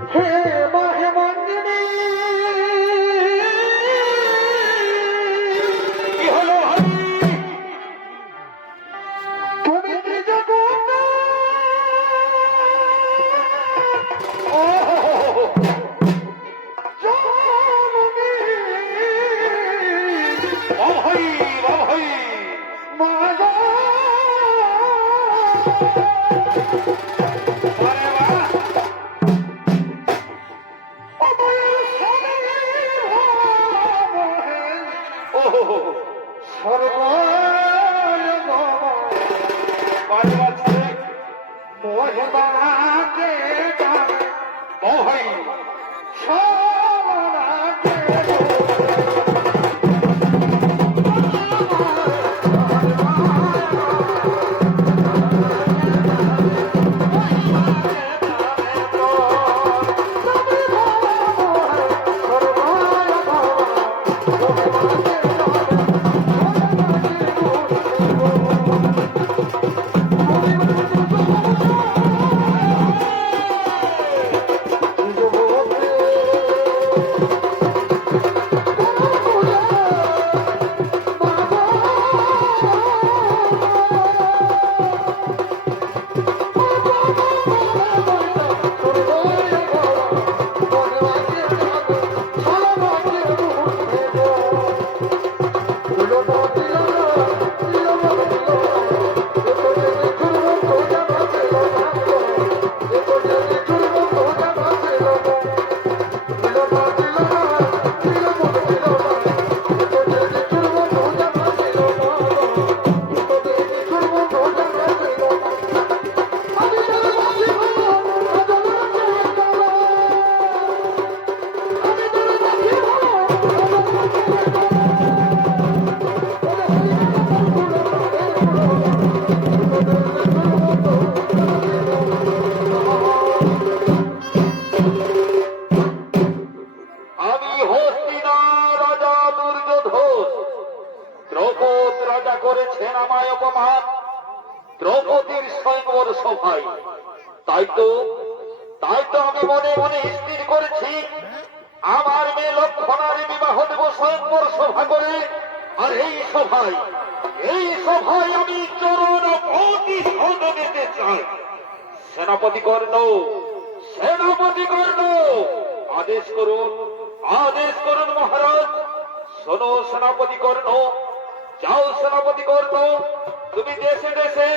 হে মাহে মন্দিনী, কি হলো হরি? তুমি কি জগৎ? ও জননী, ও ভাই, ও ভাই, মা গো। করেছেন আমায় অপমান, দ্রৌপদীর স্বয়ংবর সভায়। তাই তো আমি মনে মনে স্থির করেছি, আমার মেয়ে লক্ষণার বিবাহ দেব স্বয়ংবর সভা করে। আর এই সভায় আমি চরণ প্রতিশোধ নিতে চাই। সেনাপতি কর্ণ, আদেশ করুন মহারাজ। শোনো সেনাপতি কর্ণ, যাও সেনাপতি কর্ণ, তুমি দেশে দেশে,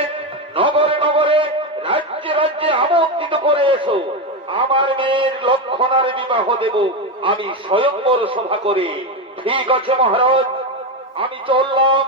নগরে নগরে, রাজ্যে রাজ্যে আমন্ত্রিত করে এসো। আমার মেয়ের লক্ষণার বিবাহ দেব আমি স্বয়ংবর সভা করে। ঠিক আছে মহারাজ, আমি চললাম।